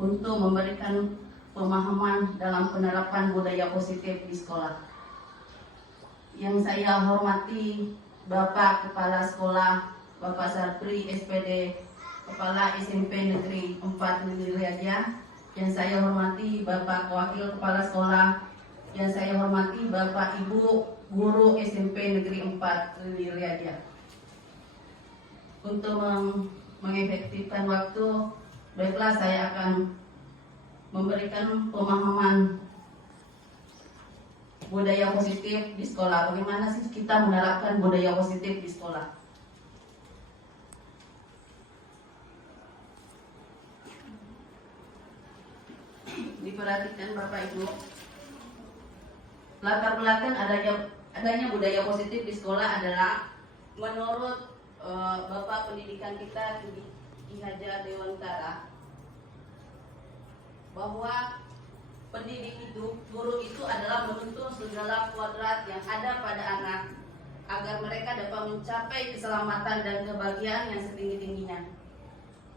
untuk memberikan pemahaman dalam penerapan budaya positif di sekolah. Yang saya hormati Bapak Kepala Sekolah, Bapak Sarpri SPD, Kepala SMP Negeri 4 Lili Raja. Yang saya hormati Bapak Wakil Kepala Sekolah. Yang saya hormati Bapak Ibu Guru SMP Negeri 4 Lili Raja. Untuk mengefektifkan waktu, baiklah saya akan memberikan pemahaman budaya positif di sekolah. Bagaimana sih kita menerapkan budaya positif di sekolah? Diperhatikan Bapak Ibu, latar belakang adanya budaya positif di sekolah adalah menurut Bapak Pendidikan kita Ki Hajar Dewantara, bahwa pendidik itu, guru itu adalah menuntun segala kuadrat yang ada pada anak agar mereka dapat mencapai keselamatan dan kebahagiaan yang setinggi-tingginya.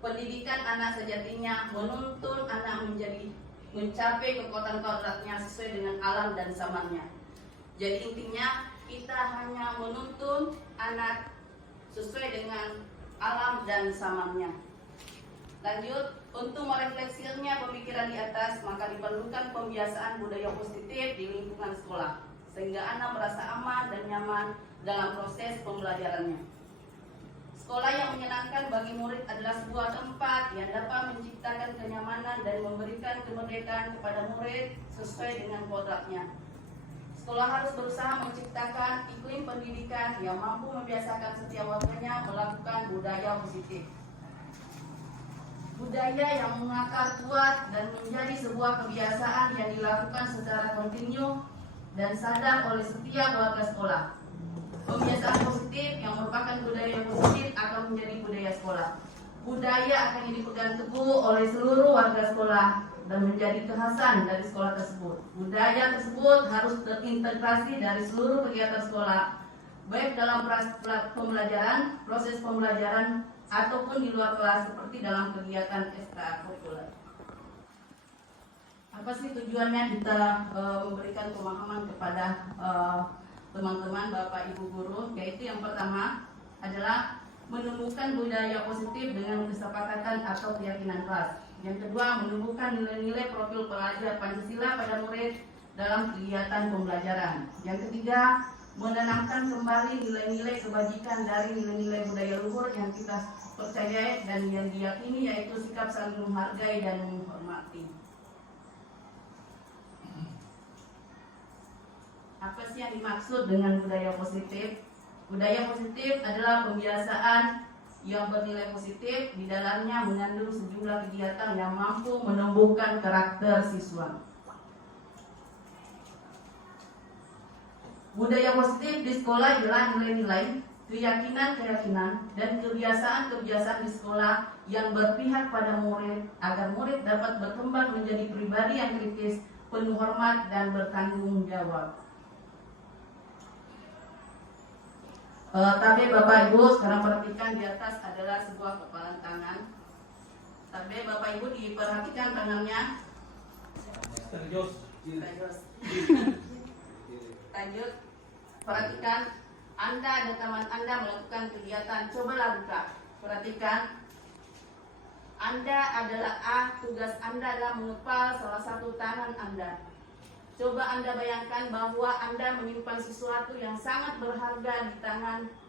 Pendidikan anak sejatinya menuntun anak mencapai kekuatan kodratnya sesuai dengan alam dan zamannya. Jadi intinya kita hanya menuntun anak sesuai dengan alam dan zamannya. Lanjut, untuk merefleksinya pemikiran di atas, maka diperlukan pembiasaan budaya positif di lingkungan sekolah, sehingga anak merasa aman dan nyaman dalam proses pembelajarannya. Sekolah yang menyenangkan bagi murid adalah sebuah tempat yang dapat menciptakan kenyamanan dan memberikan kemerdekaan kepada murid sesuai dengan kodratnya. Sekolah harus berusaha menciptakan iklim pendidikan yang mampu membiasakan setiap warganya melakukan budaya positif. Budaya yang mengakar kuat dan menjadi sebuah kebiasaan yang dilakukan secara kontinu dan sadar oleh setiap warga sekolah. Pembiasaan positif yang merupakan budaya positif akan menjadi budaya sekolah. Budaya akan dipegang teguh oleh seluruh warga sekolah dan menjadi kekhasan dari sekolah tersebut. Budaya tersebut harus terintegrasi dari seluruh kegiatan sekolah, baik dalam pembelajaran, proses pembelajaran, ataupun di luar kelas seperti dalam kegiatan ekstrakurikuler. Apa sih tujuannya kita memberikan pemahaman kepada teman-teman Bapak Ibu guru? Yaitu yang pertama adalah menumbuhkan budaya positif dengan kesepakatan atau keyakinan kelas. Yang kedua, menumbuhkan nilai-nilai profil pelajar Pancasila pada murid dalam kegiatan pembelajaran. Yang ketiga, menanamkan kembali nilai-nilai kebajikan dari nilai-nilai budaya luhur yang kita percayai dan yang diyakini, yaitu sikap saling menghargai dan menghormati. Apa sih yang dimaksud dengan budaya positif? Budaya positif adalah pembiasaan yang bernilai positif, di dalamnya mengandung sejumlah kegiatan yang mampu menumbuhkan karakter siswa. Budaya positif di sekolah ialah nilai-nilai, keyakinan-keyakinan, dan kebiasaan-kebiasaan di sekolah yang berpihak pada murid agar murid dapat berkembang menjadi pribadi yang kritis, penuh hormat, dan bertanggung jawab. Tapi Bapak Ibu sekarang perhatikan di atas adalah sebuah kepalan tangan. Tapi Bapak Ibu diperhatikan tangannya. Lanjut. Perhatikan, Anda dan teman Anda melakukan kegiatan. Cobalah buka. Perhatikan, Anda adalah A, tugas Anda adalah mengepal salah satu tangan Anda. Coba Anda bayangkan bahwa Anda menyimpan sesuatu yang sangat berharga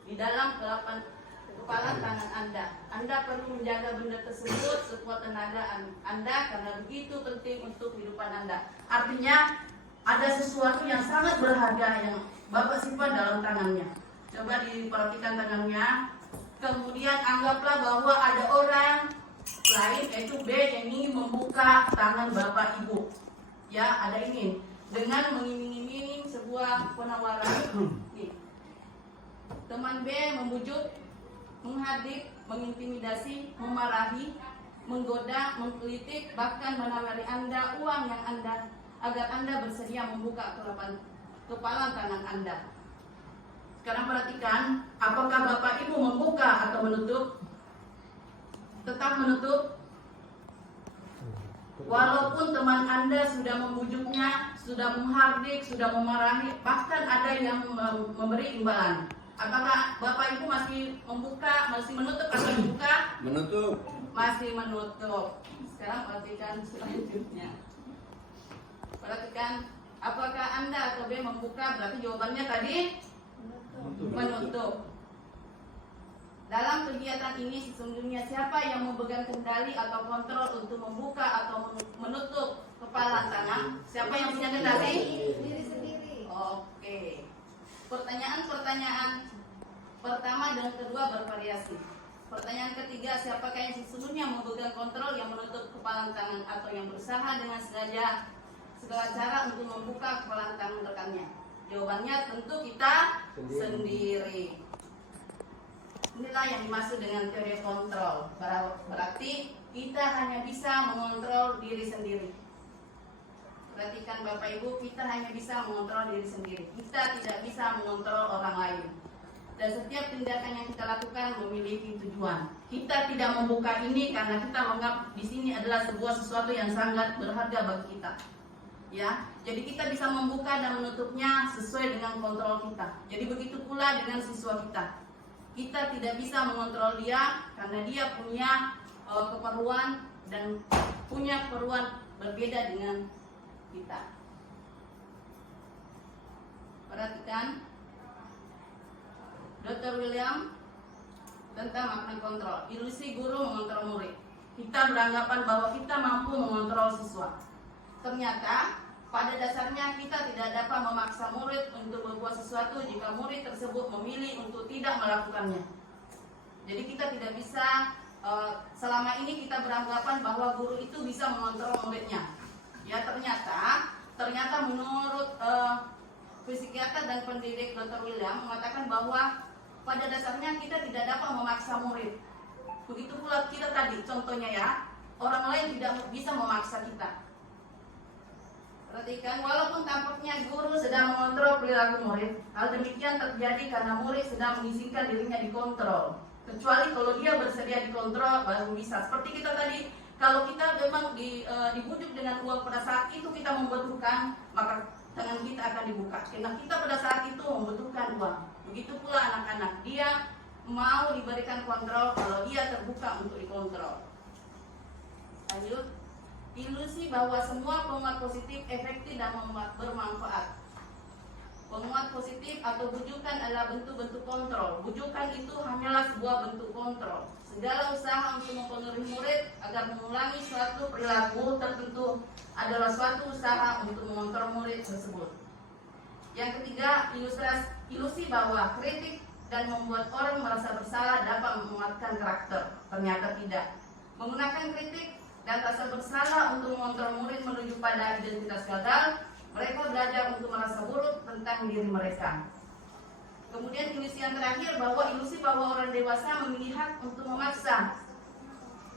di dalam kepalan tangan Anda. Anda perlu menjaga benda tersebut sekuat tenaga Anda karena begitu penting untuk kehidupan Anda. Artinya ada sesuatu yang sangat berharga yang Bapak simpan dalam tangannya. Coba diperhatikan tangannya. Kemudian anggaplah bahwa ada orang lain, yaitu B, yang ingin membuka tangan Bapak Ibu. Ya, ada ingin. Dengan mengiming-iming sebuah penawaran. Nih. Teman B membujuk, menghardik, mengintimidasi, memarahi, menggoda, menggelitik, bahkan menawari Anda uang yang Anda agar Anda bersedia membuka kepalan tangan Anda. Sekarang perhatikan, apakah Bapak Ibu membuka atau menutup? Tetap menutup. Walaupun teman Anda sudah membujuknya, sudah menghardik, sudah memarahi, bahkan ada yang memberi imbalan. Apakah Bapak Ibu masih membuka, masih menutup atau membuka? Menutup. Masih menutup. Sekarang perhatikan selanjutnya. Perhatikan, apakah Anda atau B membuka? Berarti jawabannya tadi menutup. Dalam kegiatan ini sesungguhnya siapa yang memegang kendali atau kontrol untuk membuka atau menutup kepala tangan? Siapa yang punya kendali? Diri sendiri. Oke. Pertanyaan-pertanyaan pertama dan kedua bervariasi. Pertanyaan ketiga, siapakah yang sesungguhnya memegang kontrol yang menutup kepala tangan atau yang berusaha dengan segala cara untuk membuka kepala tangan rekannya? Jawabannya tentu kita sendiri. Inilah yang dimaksud dengan teori kontrol. Berarti kita hanya bisa mengontrol diri sendiri. Perhatikan Bapak Ibu, kita hanya bisa mengontrol diri sendiri. Kita tidak bisa mengontrol orang lain. Dan setiap tindakan yang kita lakukan memiliki tujuan. Kita tidak membuka ini karena kita menganggap di sini adalah sesuatu yang sangat berharga bagi kita. Ya, jadi kita bisa membuka dan menutupnya sesuai dengan kontrol kita. Jadi begitu pula dengan siswa kita. Kita tidak bisa mengontrol dia karena dia punya keperluan dan punya keperluan berbeda dengan kita. Perhatikan Dr. William tentang makna kontrol. Ilusi guru mengontrol murid. Kita beranggapan bahwa kita mampu mengontrol siswa. Ternyata pada dasarnya kita tidak dapat memaksa murid untuk berbuat sesuatu jika murid tersebut memilih untuk tidak melakukannya. Jadi kita tidak bisa, selama ini kita beranggapan bahwa guru itu bisa mengontrol muridnya. Ya ternyata menurut psikiater dan pendidik Dr. William mengatakan bahwa pada dasarnya kita tidak dapat memaksa murid. Begitu pula kita tadi, contohnya ya, orang lain tidak bisa memaksa kita. Perhatikan, walaupun tampaknya guru sedang mengontrol perilaku murid, hal demikian terjadi karena murid sedang mengizinkan dirinya dikontrol. Kecuali kalau dia bersedia dikontrol baru bisa. Seperti kita tadi, kalau kita memang dibujuk dengan uang pada saat itu kita membutuhkan, maka tangan kita akan dibuka. Karena kita pada saat itu membutuhkan uang. Begitu pula anak-anak, dia mau diberikan kontrol kalau dia terbuka untuk dikontrol. Lanjut. Ilusi bahwa semua penguat positif efektif dan bermanfaat. Penguat positif atau bujukan adalah bentuk-bentuk kontrol. Bujukan itu hanyalah sebuah bentuk kontrol. Segala usaha untuk mempengaruhi murid agar mengulangi suatu perilaku tertentu adalah suatu usaha untuk mengontrol murid tersebut. Yang ketiga, ilusi bahwa kritik dan membuat orang merasa bersalah dapat menguatkan karakter. Ternyata tidak. Menggunakan kritik dan rasa bersalah untuk mengontrol murid menuju pada identitas gagal, mereka belajar untuk merasa buruk tentang diri mereka. Kemudian ilusi yang terakhir, bahwa ilusi bahwa orang dewasa memiliki hak untuk memaksa.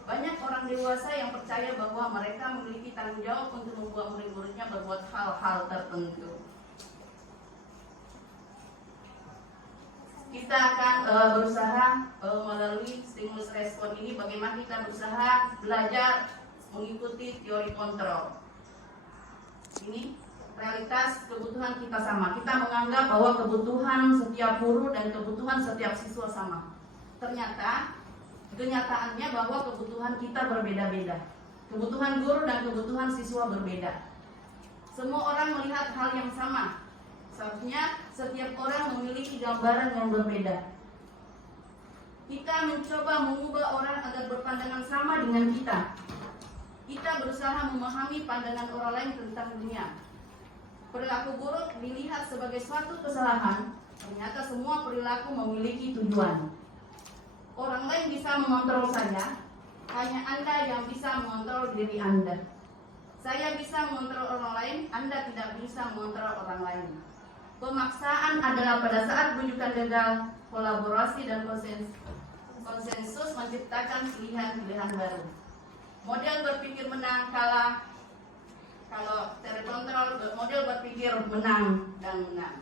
Banyak orang dewasa yang percaya bahwa mereka memiliki tanggung jawab untuk membuat murid-muridnya berbuat hal-hal tertentu. Kita akan berusaha melalui stimulus respon ini bagaimana kita berusaha belajar mengikuti teori kontrol. Ini realitas kebutuhan kita sama. Kita menganggap bahwa kebutuhan setiap guru dan kebutuhan setiap siswa sama. Ternyata kenyataannya bahwa kebutuhan kita berbeda-beda. Kebutuhan guru dan kebutuhan siswa berbeda. Semua orang melihat hal yang sama. Seharusnya setiap orang memiliki gambaran yang berbeda. Kita mencoba mengubah orang agar berpandangan sama dengan kita. Kita berusaha memahami pandangan orang lain tentang dunia. Perilaku buruk dilihat sebagai suatu kesalahan. Ternyata semua perilaku memiliki tujuan. Orang lain bisa mengontrol saya, hanya Anda yang bisa mengontrol diri Anda. Saya bisa mengontrol orang lain, Anda tidak bisa mengontrol orang lain. Pemaksaan adalah pada saat bujukan gagal, kolaborasi dan konsensus menciptakan pilihan-pilihan baru. Model berpikir menang kalah. Kalau teori kontrol, model berpikir menang dan menang.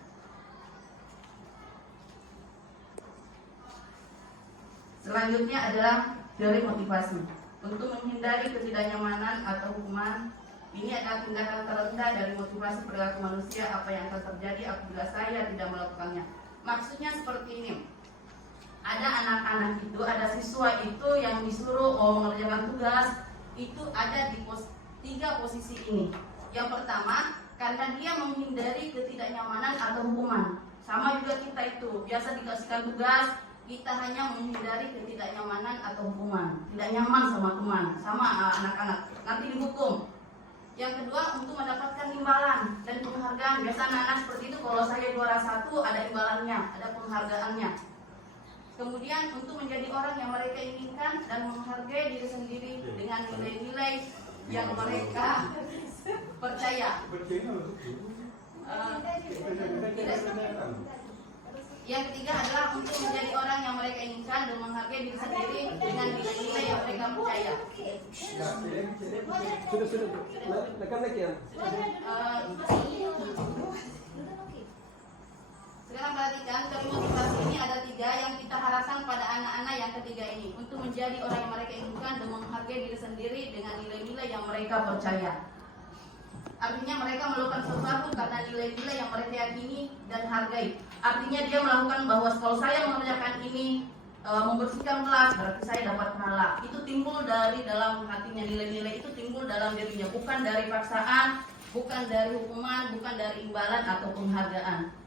Selanjutnya adalah teori motivasi. untuk menghindari ketidaknyamanan atau hukuman. Ini adalah tindakan terendah dari motivasi perilaku manusia. Apa yang akan terjadi apabila saya tidak melakukannya? Maksudnya seperti ini. Ada anak-anak itu, ada siswa itu yang disuruh mengerjakan tugas, itu ada di tiga posisi ini. Yang pertama, karena dia menghindari ketidaknyamanan atau hukuman. Sama juga kita itu, biasa dikasihkan tugas, kita hanya menghindari ketidaknyamanan atau hukuman. Tidak nyaman sama teman, sama anak-anak, nanti dihukum. Yang kedua, untuk mendapatkan imbalan dan penghargaan. Biasa anak-anak seperti itu, kalau saya juara 1 ada imbalannya, ada penghargaannya. Kemudian untuk menjadi orang yang mereka inginkan dan menghargai diri sendiri dengan nilai-nilai yang mereka percaya. Yang ketiga adalah untuk menjadi orang yang mereka inginkan dan menghargai diri sendiri dengan nilai-nilai yang mereka percaya. Sudah, tekan lagi ya. Sekarang perhatikan, dari motivasi ini ada 3 yang kita harapkan pada anak-anak yang ketiga ini, untuk menjadi orang yang mereka inginkan dan menghargai diri sendiri dengan nilai-nilai yang mereka percaya. Artinya mereka melakukan sesuatu karena nilai-nilai yang mereka yakini dan hargai. Artinya dia melakukan bahwa kalau saya mengerjakan ini, membersihkan kelas, berarti saya dapat pahala. Itu timbul dari dalam hatinya, nilai-nilai itu timbul dalam dirinya, bukan dari paksaan, bukan dari hukuman, bukan dari imbalan atau penghargaan.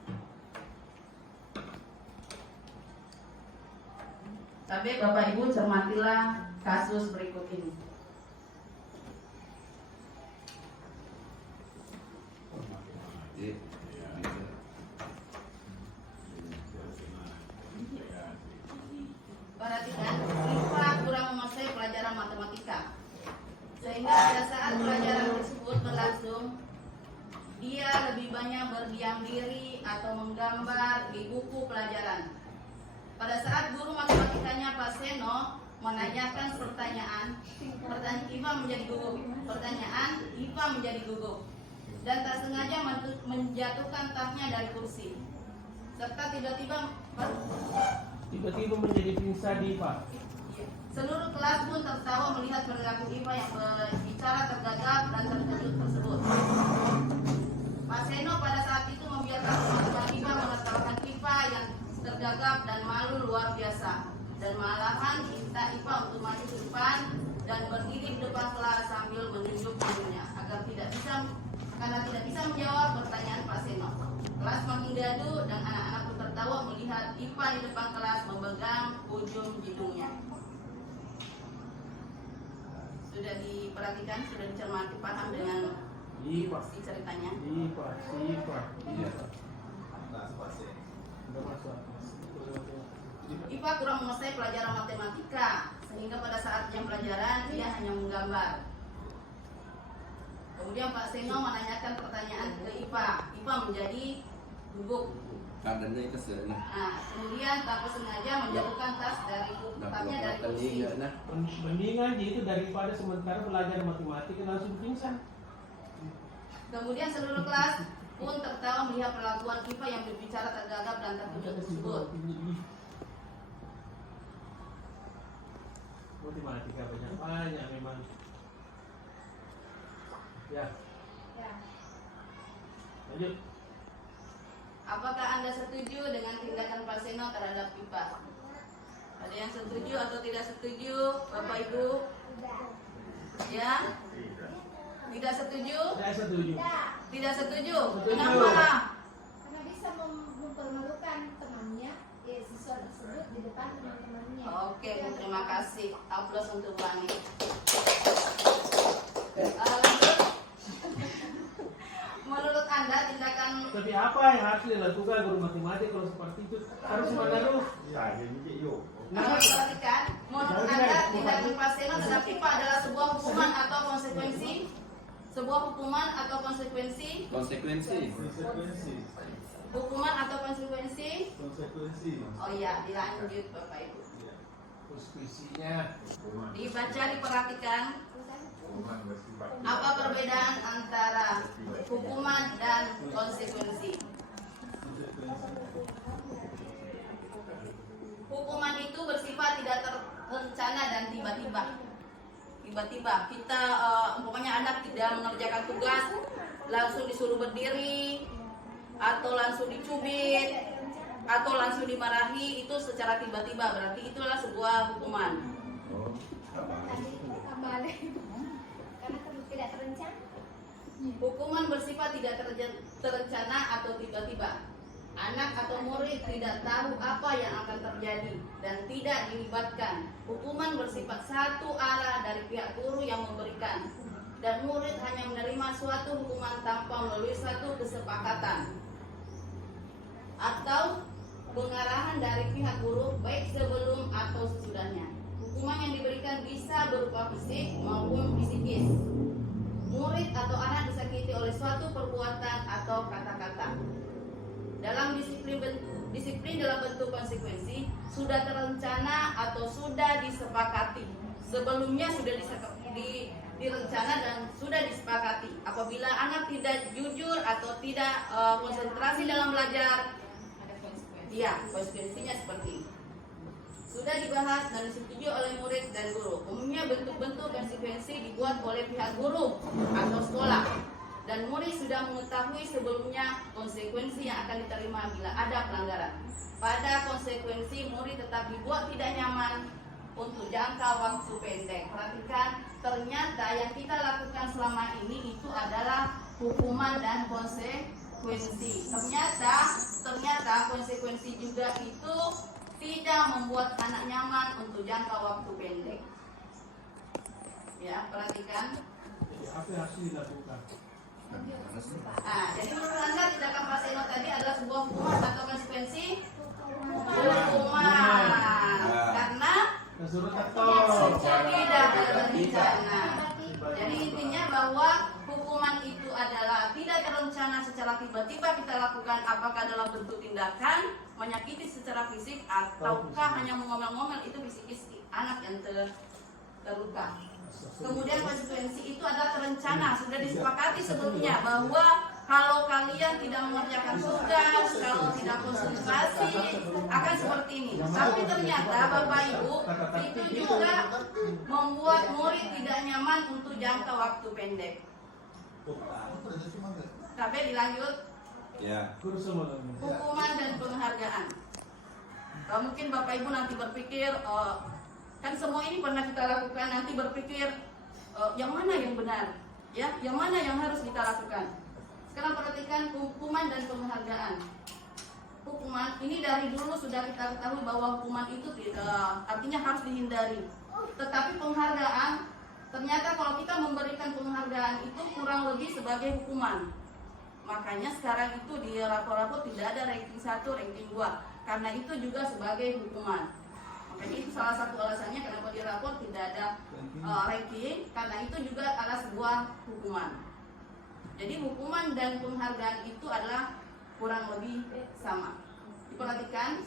Tapi Bapak Ibu cermatilah kasus berikut ini. Perhatikan, IPA kurang menguasai pelajaran matematika, sehingga pada saat pelajaran tersebut berlangsung, dia lebih banyak berdiam diri atau menggambar di buku pelajaran. Pada saat guru matematikanya Pak Seno menanyakan pertanyaan IPA menjadi gugup. IPA menjadi gugup dan tak sengaja menjatuhkan tasnya dari kursi, serta tiba-tiba menjadi pingsan di IPA. Seluruh kelas pun tertawa melihat perilaku IPA yang berbicara tergagap dan terkejut tersebut. Pak Seno pada saat itu membiarkan teman-teman IPA menertawakan IPA yang tergagap dan malu luar biasa, dan malahan minta IPA untuk maju ke depan dan berdiri di depan kelas sambil menunjuk gurunya karena tidak bisa menjawab pertanyaan Pak Seno. Kelas makin gaduh dan anak-anak pun tertawa melihat IPA di depan kelas memegang ujung hidungnya. Sudah diperhatikan, sudah dicermati, paham dengan si ceritanya? IPA kurang menguasai pelajaran matematika, sehingga pada saat jam pelajaran dia hanya menggambar. Kemudian Pak Seno menanyakan pertanyaan ke IPA. IPA menjadi gugup. Kemudian tak sengaja menjatuhkan tas dari tasnya dari kursi. Mendingan itu daripada sementara belajar matematika langsung pingsan. Kemudian seluruh kelas pun tertawa melihat perlakuan IPA yang berbicara tergagap dan terkejut tersebut. Matematika banyak memang. Ya. Lanjut. Apakah Anda setuju dengan tindakan Pak Seno terhadap IPA? Ada yang setuju atau tidak setuju, Bapak Ibu? Ya? Tidak setuju? Tidak setuju. Tidak setuju. Kenapa? Karena bisa mempermalukan temannya, siswa tersebut di depan teman-temannya. Oke, terima kasih. Aplaus untuk Bu Ani. Menurut Anda tindakan Tapi apa yang harus dilakukan guru matematika kalau seperti itu? Harus menaruh. perhatikan, menurut Anda tindakan Pak Seno terhadap IPA adalah sebuah hukuman atau konsekuensi? Sebuah hukuman atau konsekuensi? Hukuman atau konsekuensi? Oh iya, dilanjut Bapak Ibu. Konsekuensinya Dibaca, diperhatikan. Apa perbedaan antara hukuman dan konsekuensi? Hukuman itu bersifat tidak terencana dan tiba-tiba. tiba-tiba kita umpamanya anak tidak mengerjakan tugas langsung disuruh berdiri atau langsung dicubit atau langsung dimarahi, itu secara tiba-tiba berarti itulah sebuah hukuman. Tadi kembali karena tidak terencana. Hukuman bersifat tidak terencana atau tiba-tiba. Anak atau murid tidak tahu apa yang akan terjadi dan tidak dilibatkan. Hukuman bersifat satu arah dari pihak guru yang memberikan, dan murid hanya menerima suatu hukuman tanpa melalui satu kesepakatan atau pengarahan dari pihak guru baik sebelum atau sesudahnya. Hukuman yang diberikan bisa berupa fisik maupun psikis. Murid atau anak disakiti oleh suatu perbuatan atau kata-kata. Dalam disiplin dalam bentuk konsekuensi sudah terencana atau sudah disepakati. Sebelumnya sudah direncana dan sudah disepakati. Apabila anak tidak jujur atau tidak konsentrasi dalam belajar, ya konsekuensinya seperti ini. Sudah dibahas dan disetujui oleh murid dan guru. Umumnya bentuk-bentuk konsekuensi dibuat oleh pihak guru atau sekolah, dan murid sudah mengetahui sebelumnya konsekuensi yang akan diterima bila ada pelanggaran. Pada konsekuensi, murid tetap dibuat tidak nyaman untuk jangka waktu pendek. Perhatikan, ternyata yang kita lakukan selama ini itu adalah hukuman dan konsekuensi. Ternyata konsekuensi juga itu tidak membuat anak nyaman untuk jangka waktu pendek. Ya, perhatikan. Jadi apa yang harus dilakukan? Jadi menurut Anda tindakan Pak Seno tadi adalah sebuah hukuman atau konsekuensi? Hukuman. Karena tidak terencana. Jadi intinya bahwa hukuman itu adalah tidak terencana secara tiba-tiba kita lakukan, apakah dalam bentuk tindakan menyakiti secara fisik ataukah hanya mengomel-ngomel, itu psikis anak yang terluka. Kemudian konsekuensi itu adalah terencana, sudah disepakati sebelumnya bahwa kalau kalian tidak mengerjakan tugas, kalau tidak konsentrasi akan seperti ini. Tapi ternyata Bapak Ibu itu juga membuat murid tidak nyaman untuk jangka waktu pendek. Tapi dilanjut. Ya. Hukuman dan penghargaan. Mungkin Bapak Ibu nanti berpikir, kan semua ini pernah kita lakukan, nanti berpikir yang mana yang benar, ya, yang mana yang harus kita lakukan. Sekarang perhatikan hukuman dan penghargaan. Hukuman ini dari dulu sudah kita ketahui bahwa hukuman itu artinya harus dihindari. Tetapi penghargaan, ternyata kalau kita memberikan penghargaan itu kurang lebih sebagai hukuman. Makanya sekarang itu di rapor-rapor tidak ada ranking 1, ranking 2, karena itu juga sebagai hukuman. Makanya itu salah satu alasannya kenapa di rapor tidak ada ranking, karena itu juga adalah sebuah hukuman. Jadi hukuman dan penghargaan itu adalah kurang lebih sama. Diperhatikan,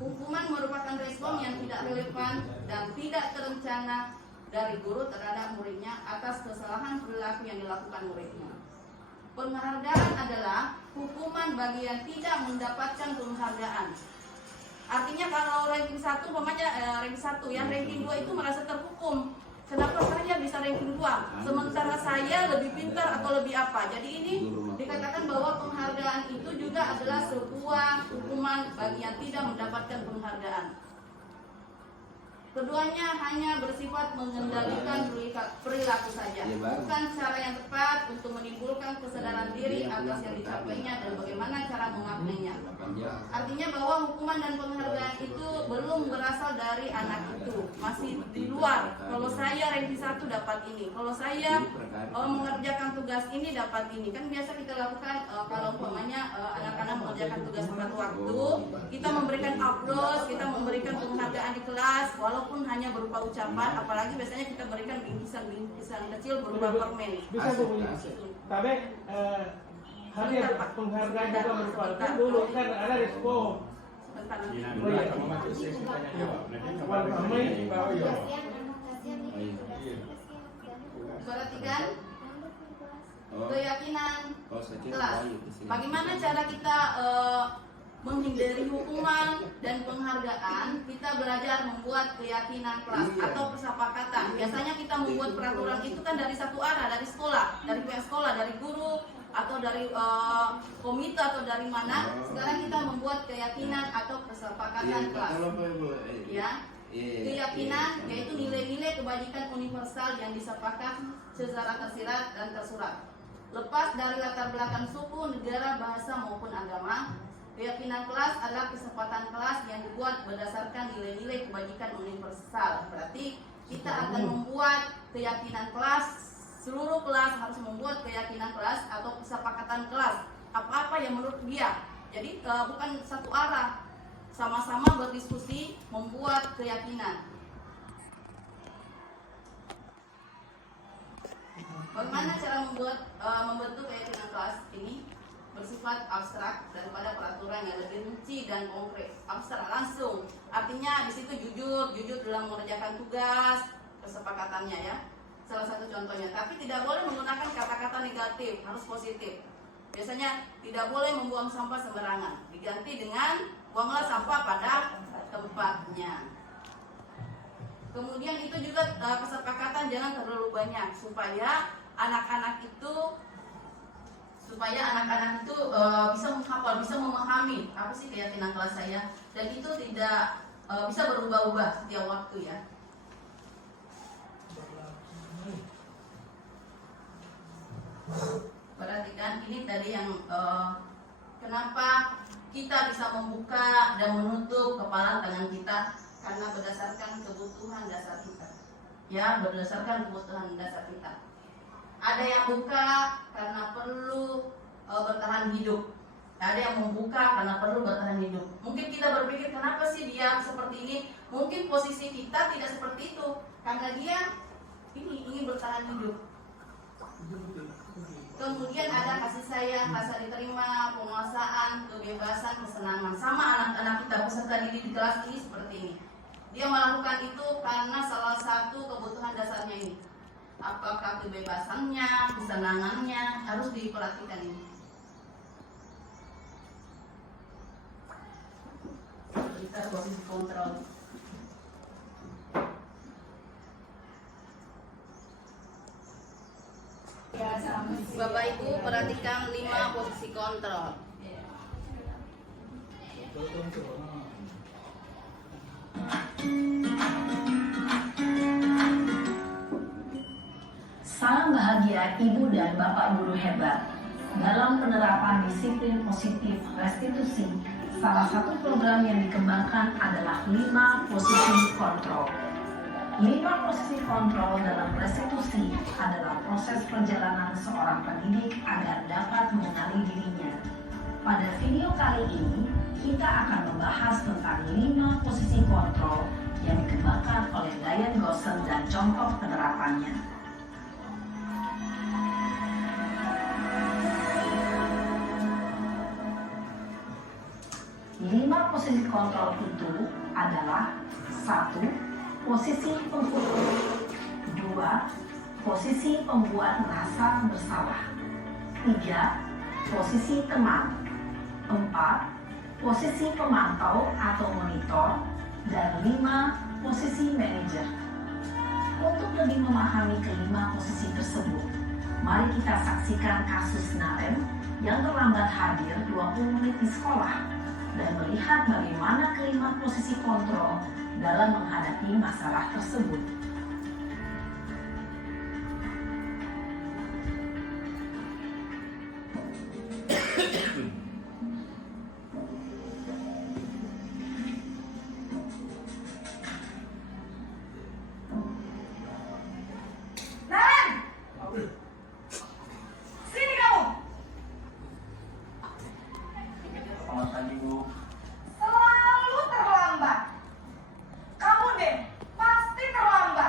hukuman merupakan respon yang tidak relevan dan tidak terencana dari guru terhadap muridnya atas kesalahan perilaku yang dilakukan muridnya. Penghargaan adalah hukuman bagi yang tidak mendapatkan penghargaan. Artinya kalau ranking 1 umpamanya ranking 1 ya, ranking 2 itu merasa terhukum. Kenapa saya bisa ranking 2 sementara saya lebih pintar atau lebih apa? Jadi ini dikatakan bahwa penghargaan itu juga adalah sebuah hukuman bagi yang tidak mendapatkan penghargaan. Keduanya hanya bersifat mengendalikan perilaku saja, bukan cara yang tepat untuk menimbulkan kesadaran diri atas yang dicapainya dan bagaimana cara mengabainya. Artinya bahwa hukuman dan penghargaan itu belum berasal dari anak itu, masih di luar. Kalau saya ranking 1 dapat ini, kalau saya mengerjakan tugas ini dapat ini. Kan biasa kita lakukan kalau umpamanya anak-anak mengerjakan tugas tepat waktu, kita memberikan aplaus, kita memberikan penghargaan di kelas, walaupun hanya berupa ucapan, apalagi biasanya kita berikan bingkisan kecil berupa permen. Bisa Bu, tapi hari ada penghargaan juga berupa kan dulu kan ada respon. Sebentar nanti. Oh iya, kamu masuk sesi tanya jawab. Nanti kawan kami bawa ya. Perhatikan keyakinan Oh, saya kira kelas. bayu di sini. Bagaimana cara kita menghindari hukuman dan penghargaan, kita belajar membuat keyakinan kelas atau kesepakatan. Biasanya kita membuat peraturan itu kan dari satu arah, dari sekolah, dari pihak sekolah, dari guru atau dari komite atau dari mana. Sekarang kita membuat keyakinan atau kesepakatan kelas. Ya, keyakinan yaitu nilai-nilai kebajikan universal yang disepakati secara tersirat dan tersurat. Lepas dari latar belakang suku, negara, bahasa maupun agama. Keyakinan kelas adalah kesempatan kelas yang dibuat berdasarkan nilai-nilai kebajikan universal. Berarti kita akan membuat keyakinan kelas, seluruh kelas harus membuat keyakinan kelas atau kesepakatan kelas. Apa-apa yang menurut dia. Jadi bukan satu arah, sama-sama berdiskusi membuat keyakinan. Bagaimana cara membentuk keyakinan kelas ini? Bersifat abstrak daripada peraturan yang lebih rinci dan konkret. Abstrak langsung, artinya di situ jujur dalam mengerjakan tugas, kesepakatannya ya. Salah satu contohnya. Tapi tidak boleh menggunakan kata-kata negatif, harus positif. Biasanya tidak boleh membuang sampah sembarangan. Diganti dengan buanglah sampah pada tempatnya. Kemudian itu juga kesepakatan jangan terlalu banyak supaya anak-anak itu bisa menghafal, bisa memahami apa sih keyakinan kelas saya, dan itu tidak bisa berubah-ubah setiap waktu ya. Perhatikan ini tadi yang kenapa kita bisa membuka dan menutup kepala tangan kita, karena berdasarkan kebutuhan dasar kita. Ya, berdasarkan kebutuhan dasar kita. Ada yang buka karena perlu bertahan hidup. Ada yang membuka karena perlu bertahan hidup. Mungkin kita berpikir kenapa sih dia seperti ini? Mungkin posisi kita tidak seperti itu karena dia ini ingin bertahan hidup. Kemudian ada kasih sayang, rasa diterima, penguasaan, kebebasan, kesenangan. Sama anak-anak kita peserta didik di kelas ini seperti ini. Dia melakukan itu karena salah satu kebutuhan dasarnya ini. Apakah kebebasannya, kesenangannya harus diperhatikan ini. Kita posisi kontrol. Bapak Ibu perhatikan 5 posisi kontrol. Salam bahagia Ibu dan Bapak Guru hebat. Dalam penerapan disiplin positif restitusi, salah satu program yang dikembangkan adalah 5 posisi kontrol. 5 posisi kontrol dalam restitusi adalah proses perjalanan seorang pendidik agar dapat mengenali dirinya. Pada video kali ini, kita akan membahas tentang 5 posisi kontrol yang dikembangkan oleh Diane Gosson dan contoh penerapannya. 5 posisi kontrol itu adalah 1. Posisi penghukum, 2. Posisi pembuat merasa bersalah, 3. Posisi teman, 4. Posisi pemantau atau monitor, dan 5. Posisi manajer. Untuk lebih memahami kelima posisi tersebut, mari kita saksikan kasus Narem yang terlambat hadir 20 menit di sekolah dan melihat bagaimana kelima posisi kontrol dalam menghadapi masalah tersebut. Selamat pagi, Bu. Selalu terlambat. Kamu deh, pasti terlambat.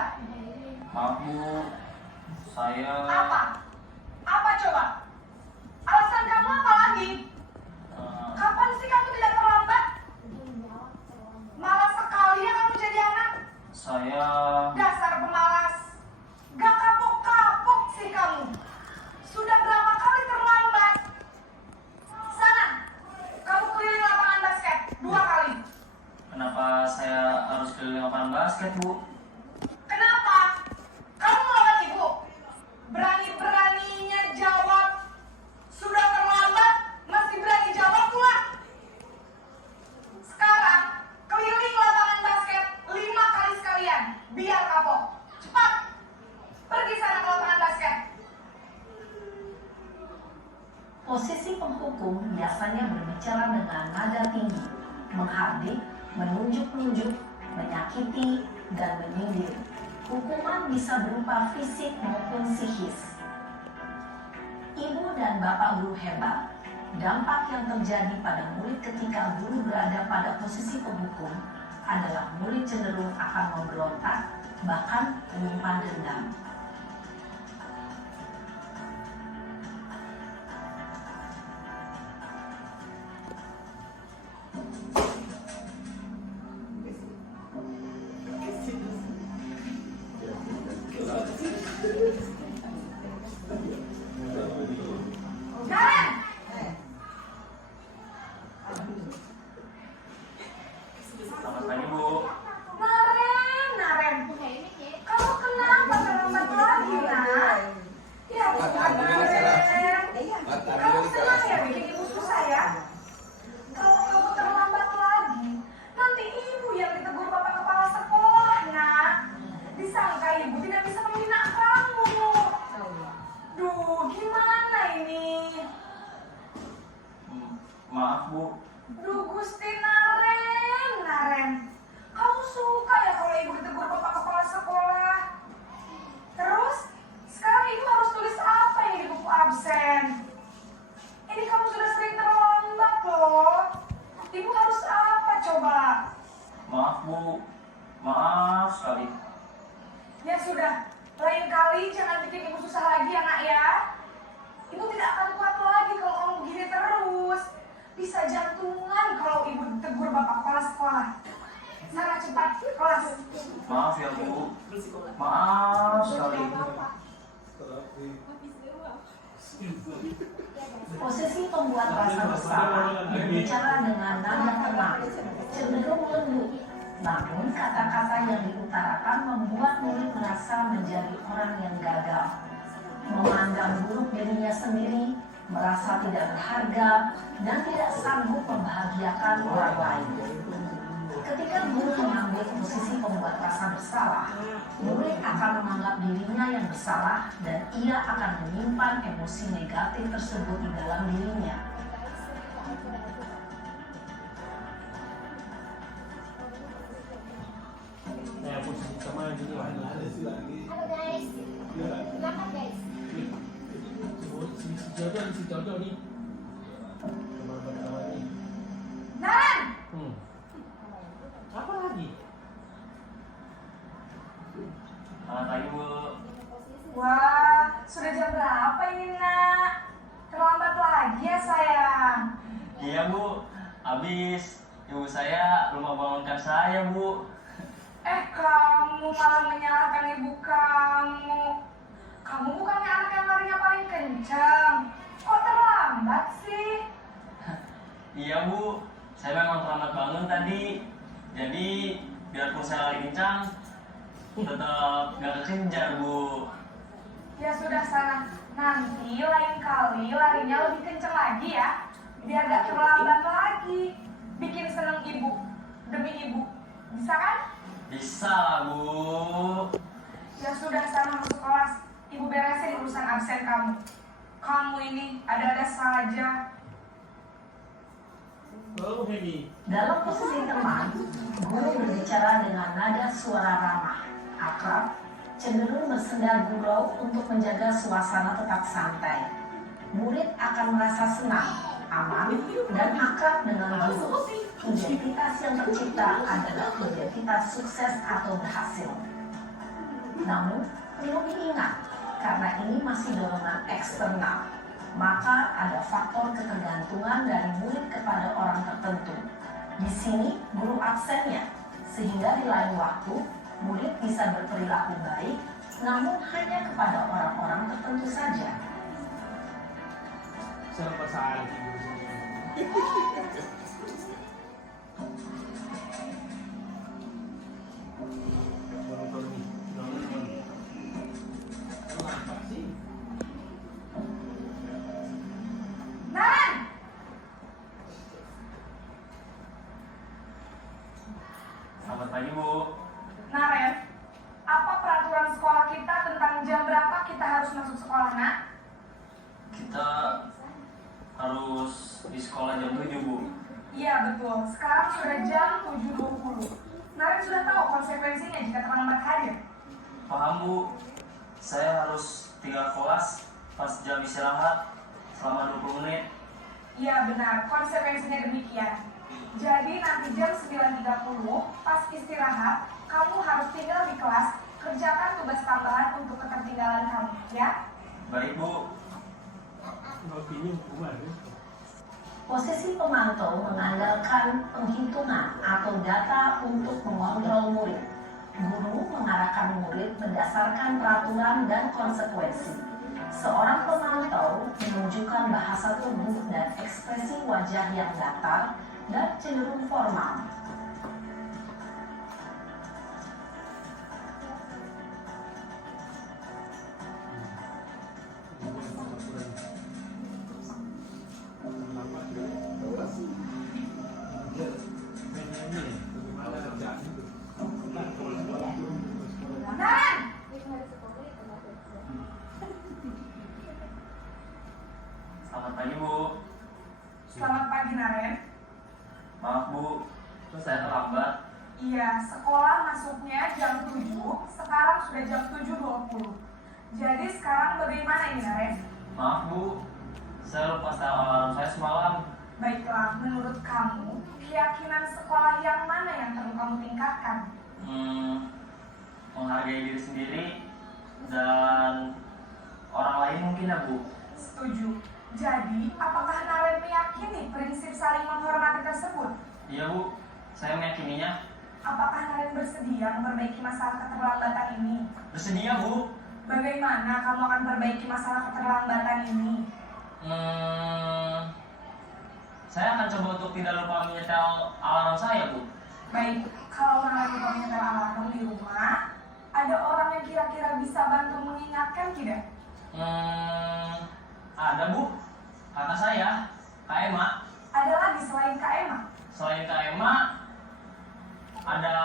Posisi penghukum biasanya berbicara dengan nada tinggi, menghardik, menunjuk-nunjuk, menyakiti, dan menyindir. Hukuman bisa berupa fisik maupun psikis. Ibu dan bapak guru hebat, dampak yang terjadi pada murid ketika guru berada pada posisi penghukum adalah murid cenderung akan memberontak, bahkan menyimpan dendam. Selamat pagi, Bu. Naren, kamu kenapa terlambat lagi, nak? Ya, Naren. Kamu senang ya bikin ibu susah ya? Kalau kamu terlambat lagi, nanti ibu yang ditegur bapak kepala sekolah, nak. Disangka ibu tidak bisa membina kamu. Duh, gimana ini? Maaf, Bu. Duh, Gusti Naren. Kamu suka ya kalau ibu ditegur bapak kepala sekolah? Terus, sekarang ibu harus tulis apa ini di buku absen? Ini kamu sudah sering terlambat loh. Ibu harus apa coba? Maaf, Bu. Maaf sekali. Ya sudah, lain kali jangan bikin ibu susah lagi ya, nak ya. Ibu tidak akan kuat lagi kalau kamu begini terus. Bisa jantungan kalau ibu ditegur bapak kepala sekolah. Sana cepat kelas. Maaf ya, Bu. Maaf sekali. Posisi pembuat rasa bersalah berbicara dengan nada tenang, cenderung lembut. Namun kata-kata yang diutarakan membuat murid merasa menjadi orang yang gagal, memandang buruk dirinya sendiri, merasa tidak berharga, dan tidak sanggup membahagiakan orang lain. Ketika guru mengambil posisi pembuat rasa bersalah, murid akan menganggap dirinya yang bersalah dan ia akan menyimpan emosi negatif tersebut di dalam dirinya. Nah, posisi sama juga ada. Halo guys, silakan guys. Si Jojo nih. Teman pertama nih. Naren! Apa lagi? Selamat pagi, Bu. Wah, sudah jam berapa ini, nak? Terlambat lagi ya, sayang. Iya, Bu. Habis ibu saya belum membangunkan saya, Bu. Kamu malah menyalahkan ibu kamu. Kamu bukannya anak yang larinya paling kencang. Kok terlambat sih? Iya, Bu. Saya memang terlambat bangun tadi. Jadi, biarpun saya lari kencang, tetap gak kekejar, Bu. Ya sudah sana. Nanti lain kali larinya lebih kencang lagi ya. Biar gak terlambat lagi. Bikin seneng ibu. Demi ibu. Bisa kan? Bisa lah, Bu. Ya sudah sana masuk kelas. Ibu beresin urusan absen kamu. Kamu ini ada-ada saja. Oh, Hedi. Dalam posisi teman, guru berbicara dengan nada suara ramah, akrab, cenderung bersenda gurau untuk menjaga suasana tetap santai. Murid akan merasa senang, aman, dan akrab dengan guru. Identitas yang tercipta adalah identitas sukses atau berhasil. Namun, perlu diingat, karena ini masih dorongan eksternal, maka ada faktor ketergantungan dari murid kepada orang tertentu. Di sini guru absennya, sehingga di lain waktu murid bisa berperilaku baik, namun hanya kepada orang-orang tertentu saja. Siapa salah? Kenapa sih? Naren! Selamat pagi, Bu. Naren, apa peraturan sekolah kita tentang jam berapa kita harus masuk sekolah, nak? Kita di sekolah jam 7, Bu. Iya betul, sekarang sudah jam 7.20. Naren sudah tahu konsekuensinya jika terlambat hadir. Paham, Bu. Saya harus tinggal kelas pas jam istirahat selama 20 menit. Iya benar, konsekuensinya demikian. Jadi nanti jam 9.30 pas istirahat, kamu harus tinggal di kelas, kerjakan tugas tambahan untuk ketertinggalan kamu, ya? Baik, Bu. Ngopinya hukuman ya. Posisi pemantau mengandalkan penghitungan atau data untuk mengontrol murid. Guru mengarahkan murid berdasarkan peraturan dan konsekuensi. Seorang pemantau menunjukkan bahasa tubuh dan ekspresi wajah yang datar dan cenderung formal. Naren! Selamat pagi, Bu. Selamat pagi Naren. Maaf, Bu. Saya terlambat. Iya, sekolah masuknya jam 7, sekarang sudah jam 7.20. Jadi sekarang bagaimana ini Naren? Maaf, Bu. Saya lupa setel alarm saya semalam. Baiklah, menurut kamu, keyakinan sekolah yang mana yang perlu kamu tingkatkan? Menghargai diri sendiri dan orang lain mungkin, ya, Bu. Setuju. Jadi, apakah Naren meyakini prinsip saling menghormati tersebut? Iya, Bu. Saya meyakininya. Apakah Naren bersedia memperbaiki masalah keterlambatan ini? Bersedia, Bu. Bagaimana kamu akan perbaiki masalah keterlambatan ini? Saya akan coba untuk tidak lupa menyetel alarm saya, Bu. Baik, kalau Naren lupa menyetel alarm di rumah, ada orang yang kira-kira bisa bantu mengingatkan tidak? Ada, Bu. Kakak saya, Kak Emma. Ada lagi selain Kak Emma? Selain Kak Emma, ada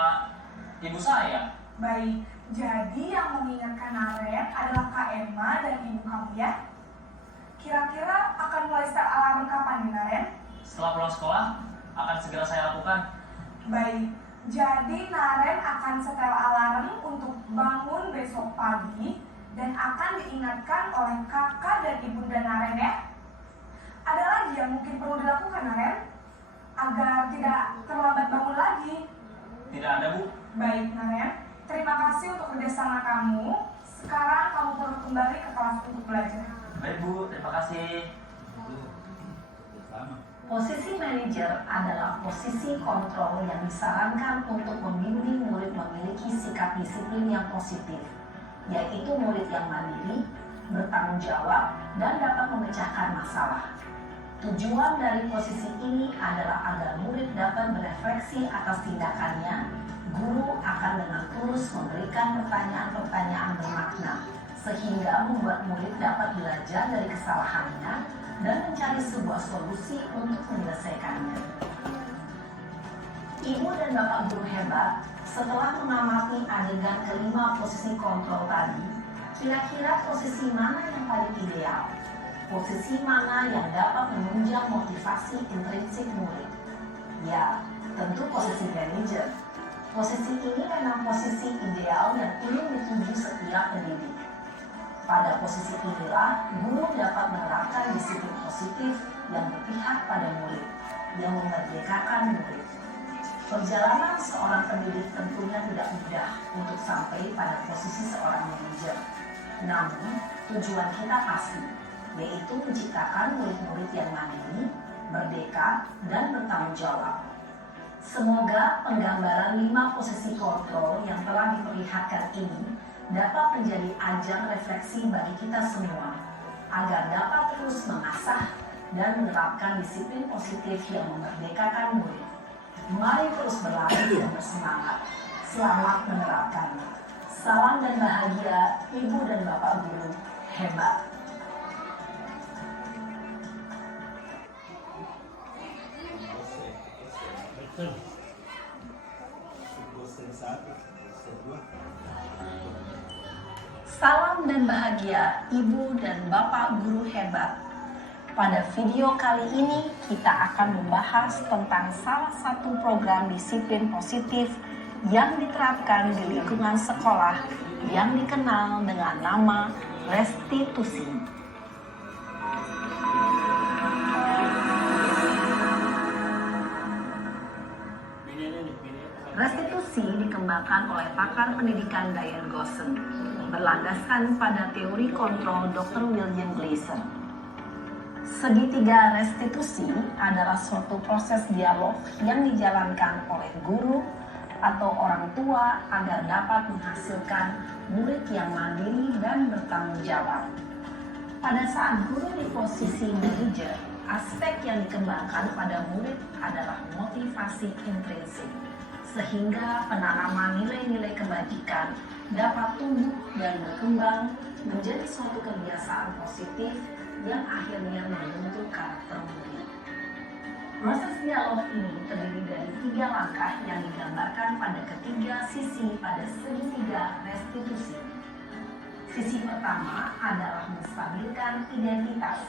ibu saya. Baik, jadi yang mengingatkan Naren adalah Kak Emma dan ibu kamu ya? Kira-kira akan mulai setel alarm kapan nih Naren? Setelah pulang sekolah, akan segera saya lakukan. Baik, jadi Naren akan setel alarm untuk bangun besok pagi dan akan diingatkan oleh kakak dan ibunda Naren ya. Ada lagi yang mungkin perlu dilakukan Naren agar tidak terlambat bangun lagi. Tidak ada, Bu. Baik Naren, terima kasih untuk kerjasama kamu. Sekarang kamu perlu kembali ke kelas untuk belajar. Baik, Bu. Terima kasih. Posisi manajer adalah posisi kontrol yang disarankan untuk membimbing murid memiliki sikap disiplin yang positif, yaitu murid yang mandiri, bertanggung jawab, dan dapat memecahkan masalah. Tujuan dari posisi ini adalah agar murid dapat berefleksi atas tindakannya. Guru akan dengan tulus memberikan pertanyaan-pertanyaan bermakna, sehingga membuat murid dapat belajar dari kesalahannya dan mencari sebuah solusi untuk menyelesaikannya. Ibu dan Bapak guru hebat, setelah mengamati adegan kelima posisi kontrol tadi, kira-kira posisi mana yang paling ideal? Posisi mana yang dapat menunjang motivasi intrinsik murid? Ya, tentu posisi manajer. Posisi ini memang posisi ideal yang ingin dituju setiap pendidik. Pada posisi inilah, guru dapat menerapkan disiplin positif yang berpihak pada murid, yang memerdekakan murid. Perjalanan seorang pendidik tentunya tidak mudah untuk sampai pada posisi seorang manajer. Namun, tujuan kita pasti, yaitu menciptakan murid-murid yang mandiri, merdeka, dan bertanggung jawab. Semoga penggambaran 5 posisi kontrol yang telah diperlihatkan ini dapat menjadi ajang refleksi bagi kita semua, agar dapat terus mengasah dan menerapkan disiplin positif yang memerdekakan murid. Mari terus berlatih dan bersemangat. Selamat menerapkannya. Salam dan bahagia, Ibu dan Bapak guru hebat. Salam dan bahagia, Ibu dan Bapak guru hebat. Pada video kali ini kita akan membahas tentang salah satu program disiplin positif yang diterapkan di lingkungan sekolah yang dikenal dengan nama restitusi. Restitusi dikembangkan oleh pakar pendidikan Diane Gossen, berlandaskan pada teori kontrol Dr. William Gleason. Segitiga restitusi adalah suatu proses dialog yang dijalankan oleh guru atau orang tua agar dapat menghasilkan murid yang mandiri dan bertanggung jawab. Pada saat guru di posisi manajer, aspek yang dikembangkan pada murid adalah motivasi intrinsik, sehingga penanaman nilai-nilai kebajikan dapat tumbuh dan berkembang menjadi suatu kebiasaan positif yang akhirnya membentuk karakter murid. Proses dialog ini terdiri dari 3 langkah yang digambarkan pada ketiga sisi pada segitiga restitusi. Sisi pertama adalah menstabilkan identitas.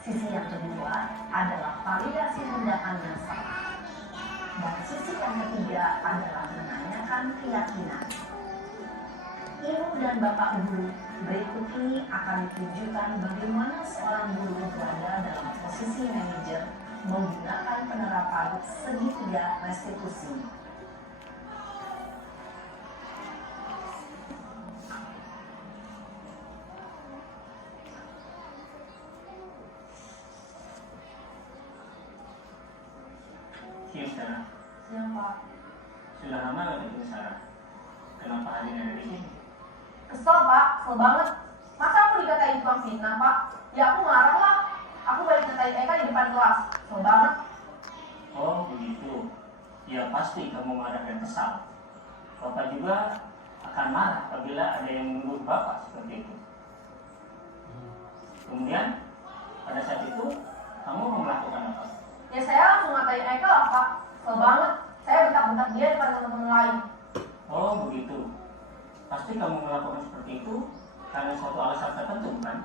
Sisi yang kedua adalah validasi tindakan yang salah. Dan sisi yang ketiga adalah menanyakan keyakinan. Ibu dan bapak guru, berikut ini akan ditunjukkan bagaimana seorang guru berada dalam posisi manajer menggunakan penerapan segitiga restitusi. Siang Sarah, Siang Pak. sudah lama gak ketemu Sarah? Kenapa hadirnya ada di sini? Kesel Pak, kesel banget. Masa aku dikatain tukang fitnah Pak? Ya aku ngelarang lah. Aku balik ngatain Eka di depan kelas. Kesel banget. Oh begitu. Ya pasti kamu marah dan kesal. Bapak juga akan marah apabila ada yang menuduh Bapak seperti itu. Kemudian pada saat itu kamu mau melakukan apa? Ya saya langsung ngatain Eka lah Pak. Kesel banget. Saya bentak-bentak dia depan teman-teman lain. Oh begitu. Pasti kamu melakukan seperti itu karena suatu alasan tertentu kan?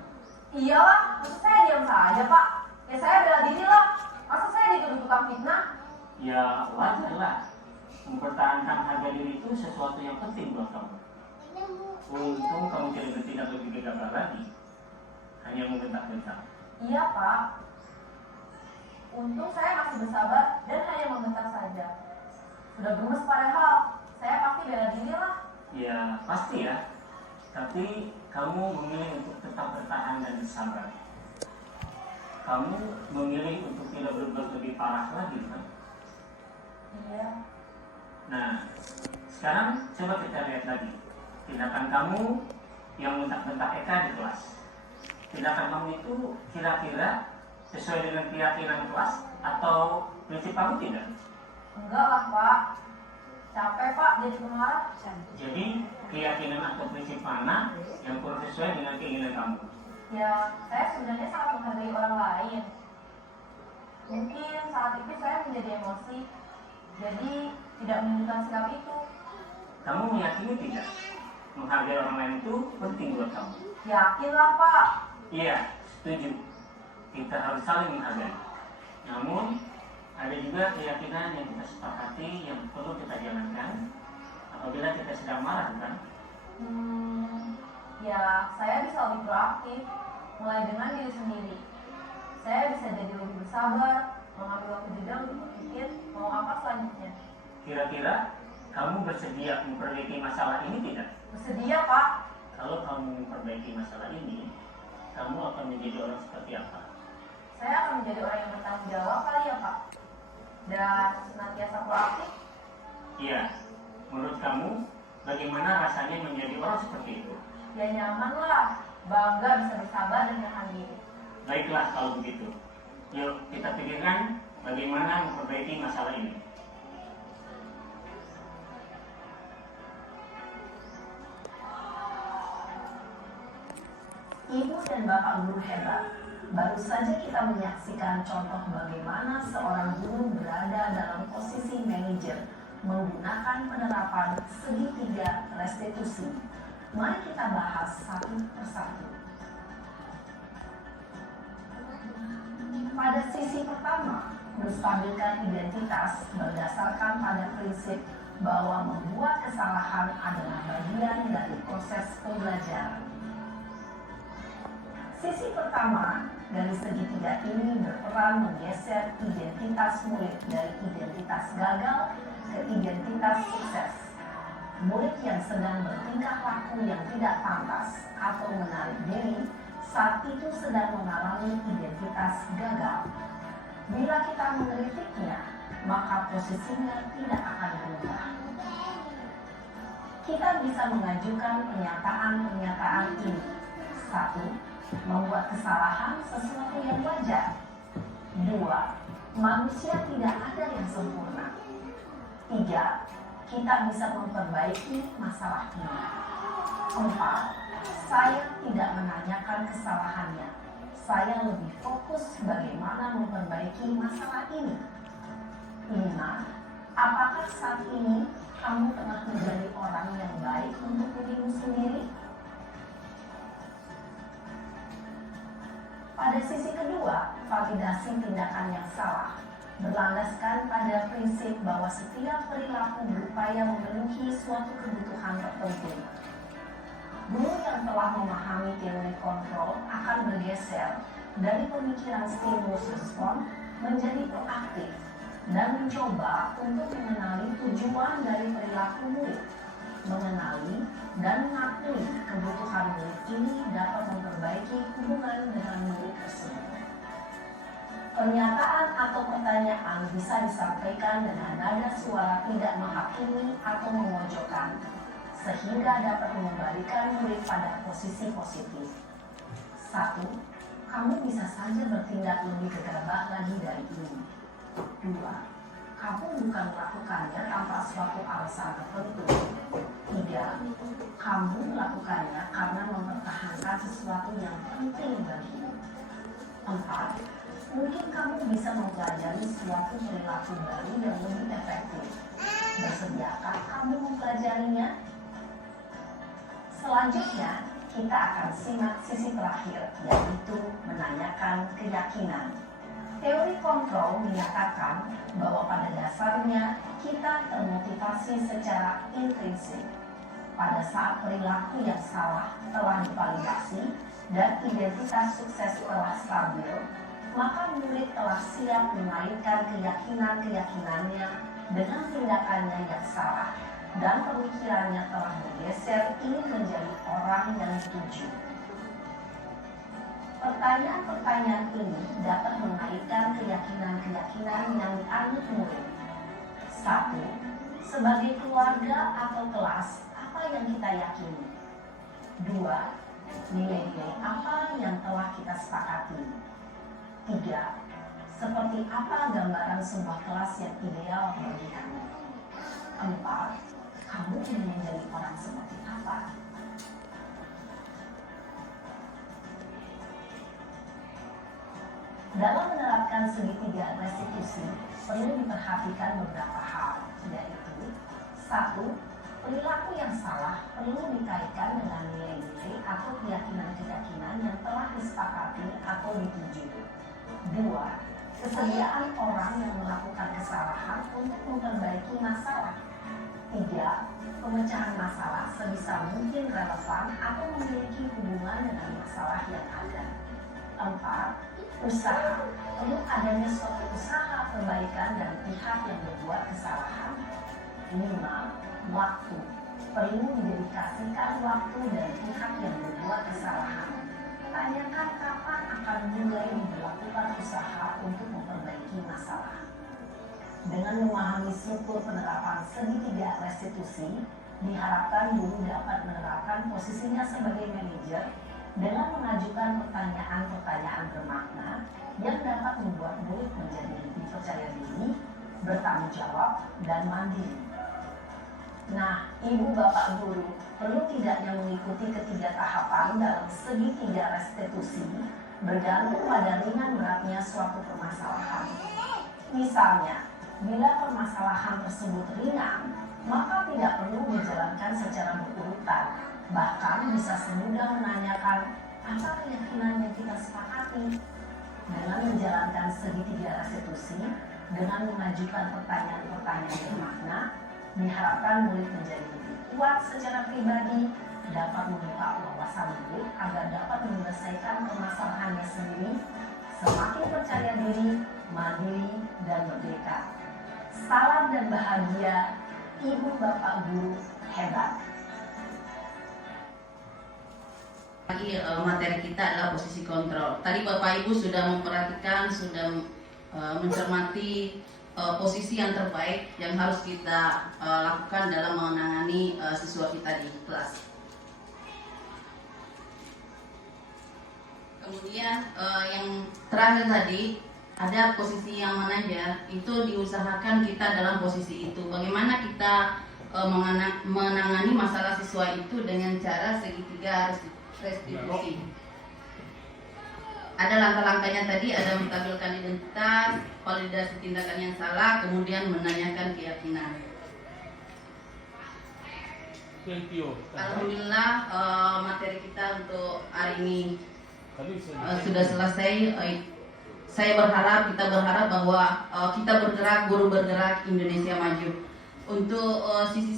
Iyalah, masa saya diam saja Pak? Ya saya bela diri lah. Masa saya dituduh tukang fitnah? Ya wajar lah. Mempertahankan harga diri itu sesuatu yang penting buat kamu. Untung kamu tidak bertindak lebih gegabah lagi. Hanya membentak-bentak. Iya Pak. Untung saya masih bersabar dan hanya membentak saja. Sudah gemes padahal. Saya pasti bela diri lah. Ya pasti ya. Tapi kamu memilih untuk tetap bertahan dan bersabar. Kamu memilih untuk tidak berbuat lebih parah lagi kan? Iya. Nah, sekarang coba kita lihat lagi tindakan kamu yang bentak-bentak Eka di kelas. Tindakan kamu itu kira-kira sesuai dengan keyakinan kelas atau prinsip kamu tidak? Enggak lah Pak. Capek Pak jadi pemarah. Jadi keyakinan atau prinsip mana yang kurang sesuai dengan keinginan kamu? Ya, saya sebenarnya sangat menghargai orang lain. Mungkin saat itu saya menjadi emosi. Jadi tidak menunjukkan sikap itu. Kamu meyakini tidak? Menghargai orang lain itu penting buat kamu. Yakinlah Pak. Iya, setuju. Kita harus saling menghargai. Namun, ada juga keyakinan yang kita sepakati yang perlu kita jalankan apabila kita sedang marah, kan? Ya, saya bisa lebih proaktif. Mulai dengan diri sendiri. Saya bisa jadi lebih bersabar, mengambil waktu jeda untuk berpikir mau apa selanjutnya. Kira-kira kamu bersedia memperbaiki masalah ini tidak? Bersedia Pak. Kalau kamu memperbaiki masalah ini, kamu akan menjadi orang seperti apa? Saya akan menjadi orang yang bertanggung jawab kali ya Pak. Dan senantiasa proaktif. Iya, menurut kamu bagaimana rasanya menjadi orang seperti itu? Ya nyaman lah, bangga bisa bersabar dan menahan diri. Baiklah kalau begitu. Yuk kita pikirkan bagaimana memperbaiki masalah ini. Ibu dan bapak guru hebat. Baru saja kita menyaksikan contoh bagaimana seorang guru berada dalam posisi manajer menggunakan penerapan segitiga restitusi. Mari kita bahas satu persatu. sisi pertama, menstabilkan identitas berdasarkan pada prinsip bahwa membuat kesalahan adalah bagian dari proses pembelajaran. Sisi pertama dari segitiga ini berperan menggeser identitas murid dari identitas gagal ke identitas sukses. Murid yang sedang bertingkah laku yang tidak pantas atau menarik diri saat itu sedang mengalami identitas gagal. Bila kita mengkritiknya, maka posisinya tidak akan berubah. Kita bisa mengajukan pernyataan-pernyataan ini. 1. Membuat kesalahan sesuatu yang wajar. 2. Manusia tidak ada yang sempurna. 3. Kita bisa memperbaiki masalah ini. 4. Saya tidak menanyakan kesalahannya. Saya lebih fokus bagaimana memperbaiki masalah ini. 5. Apakah saat ini kamu tengah menjadi orang yang baik untuk dirimu sendiri? Pada sisi kedua, validasi tindakan yang salah berlandaskan pada prinsip bahwa setiap perilaku berupaya memenuhi suatu kebutuhan tertentu. Guru yang telah memahami teori kontrol akan bergeser dari pemikiran stimulus respon menjadi proaktif dan mencoba untuk mengenali tujuan dari perilaku murid. Mengenali dan mengakui kebutuhan murid ini dapat memperbaiki hubungan dengan murid tersebut. Pernyataan atau pertanyaan bisa disampaikan dengan nada suara tidak menghakimi atau memojokkan, sehingga dapat mengembalikan murid pada posisi positif. 1. Kamu bisa saja bertindak lebih gegabah lagi dari ini. 2. Kamu bukan melakukannya tanpa suatu alasan tertentu. 3. Kamu melakukannya karena mempertahankan sesuatu yang penting bagimu. 4. Mungkin kamu bisa mempelajari suatu perilaku baru yang lebih efektif. Bersediakah kamu mempelajarinya? Selanjutnya, kita akan simak sisi terakhir, yaitu menanyakan keyakinan. Teori kontrol menyatakan bahwa pada dasarnya kita termotivasi secara intrinsik. Pada saat perilaku yang salah telah divalidasi dan identitas sukses telah stabil, maka murid telah siap mengaitkan keyakinan-keyakinannya dengan tindakannya yang salah dan pemikirannya telah bergeser ingin menjadi orang yang dituju. Pertanyaan-pertanyaan ini dapat mengaitkan keyakinan-keyakinan yang dianut murid. 1. Sebagai keluarga atau kelas, apa yang kita yakini? 2. Nilai-nilai apa yang telah kita sepakati? 3. Seperti apa gambaran sebuah kelas yang ideal bagi kamu? 4. Kamu ingin menjadi orang seperti apa? Dalam menerapkan segitiga restitusi, perlu diperhatikan beberapa hal, yaitu 1. Perilaku yang salah perlu dikaitkan dengan nilai-nilai atau keyakinan-keyakinan yang telah disepakati atau dituju. 2. Kesediaan orang yang melakukan kesalahan untuk memperbaiki masalah. 3. Pemecahan masalah sebisa mungkin relevan atau memiliki hubungan dengan masalah yang ada. 4. Usaha. Perlu adanya suatu usaha perbaikan dari pihak yang berbuat kesalahan. 5. Waktu. Perlu didedikasikan waktu dari pihak yang berbuat kesalahan. Tanyakan kapan akan mulai diberlakukan usaha untuk memperbaiki masalah. Dengan memahami struktur penerapan segitiga restitusi, diharapkan guru dapat menerapkan posisinya sebagai manajer dengan mengajukan pertanyaan-pertanyaan bermakna yang dapat membuat murid menjadi lebih percaya diri, bertanggung jawab, dan mandiri. Nah, ibu bapak guru, perlu tidaknya mengikuti ketiga tahapan dalam segitiga restitusi bergantung pada ringan beratnya suatu permasalahan. Misalnya, bila permasalahan tersebut ringan, maka tidak perlu dijalankan secara berurutan. Bahkan bisa semudah menanyakan apa keyakinan yang kita sepakati. Dengan menjalankan segitiga restitusi, dengan mengajukan pertanyaan-pertanyaan bermakna, diharapkan murid menjadi lebih kuat secara pribadi, dapat membuka wawasan murid agar dapat menyelesaikan permasalahannya sendiri, semakin percaya diri, mandiri, dan merdeka. Salam dan bahagia, Ibu Bapak Guru hebat. Lagi materi kita adalah posisi kontrol. Tadi Bapak Ibu sudah memperhatikan, sudah mencermati posisi yang terbaik yang harus kita lakukan dalam menangani siswa kita di kelas. Kemudian yang terakhir tadi ada posisi yang manajer, itu diusahakan kita dalam posisi itu. Bagaimana kita menangani masalah siswa itu dengan cara segitiga restitusi. Ada langkah-langkahnya tadi, ada menstabilkan identitas, validasi tindakan yang salah, kemudian menanyakan keyakinan. Thank you. Alhamdulillah materi kita untuk hari ini Tadi sudah selesai. Saya berharap, kita berharap bahwa kita bergerak, guru bergerak, Indonesia maju. Untuk sesi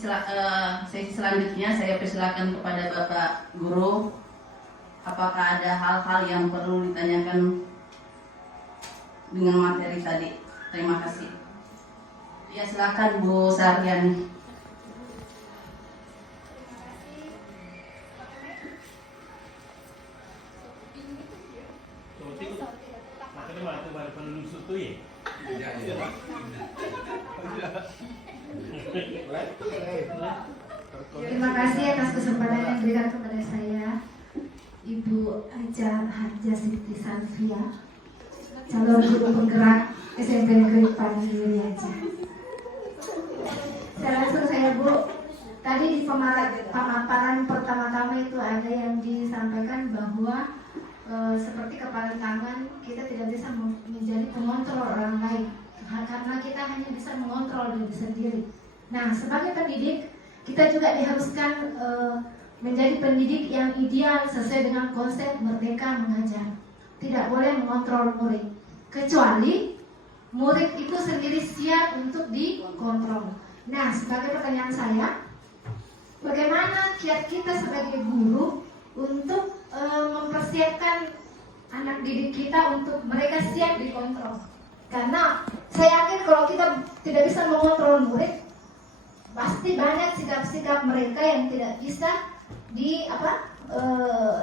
selanjutnya saya persilakan kepada Bapak Guru. Apakah ada hal-hal yang perlu ditanyakan dengan materi tadi? Terima kasih. Ya, silakan Bu Saryani. makanya waktu baru penelusur tu ya. Terima kasih atas kesempatan yang diberikan kepada saya, Ibu Haja Siti Sanfia, calon guru penggerak SMP Negeri Padi Wiriaja. Saya langsung Bu, tadi di pemaparan pertama-tama itu ada yang disampaikan bahwa seperti kepala tangan kita tidak bisa menjadi pengontrol orang lain karena kita hanya bisa mengontrol diri sendiri. Nah, sebagai pendidik kita juga diharuskan menjadi pendidik yang ideal sesuai dengan konsep merdeka mengajar. Tidak boleh mengontrol murid, kecuali murid itu sendiri siap untuk dikontrol. Nah, sebagai pertanyaan saya, bagaimana kiat kita sebagai guru untuk mempersiapkan anak didik kita untuk mereka siap dikontrol? Karena saya yakin kalau kita tidak bisa mengontrol murid, pasti banyak sikap-sikap mereka yang tidak bisa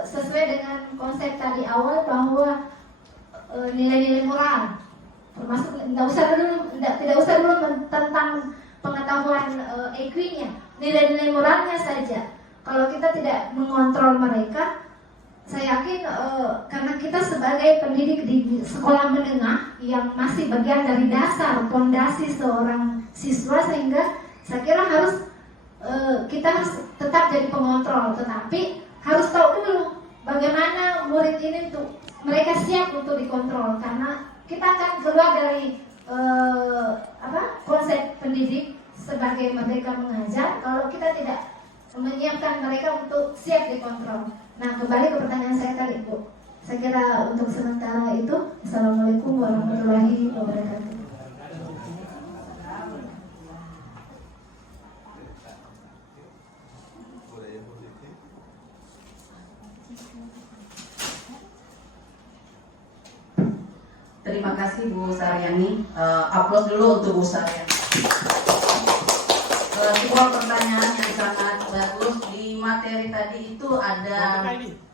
sesuai dengan konsep tadi awal bahwa nilai-nilai moral, termasuk tidak usah dulu tentang pengetahuan EQ-nya, nilai-nilai moralnya saja. Kalau kita tidak mengontrol mereka, saya yakin karena kita sebagai pendidik di sekolah menengah yang masih bagian dari dasar pondasi seorang siswa, sehingga saya kira kita harus tetap jadi pengontrol, tetapi harus tahu dulu bagaimana murid ini untuk mereka siap untuk dikontrol, karena kita akan keluar dari konsep pendidik sebagai merdeka mengajar kalau kita tidak menyiapkan mereka untuk siap dikontrol. Nah, kembali ke pertanyaan saya tadi, Bu. Saya kira untuk sementara itu, Assalamualaikum warahmatullahi wabarakatuh. Terima kasih Bu Saryani. Aplaus dulu untuk Bu Saryani. Sebuah pertanyaan yang sangat bagus. Di materi tadi itu ada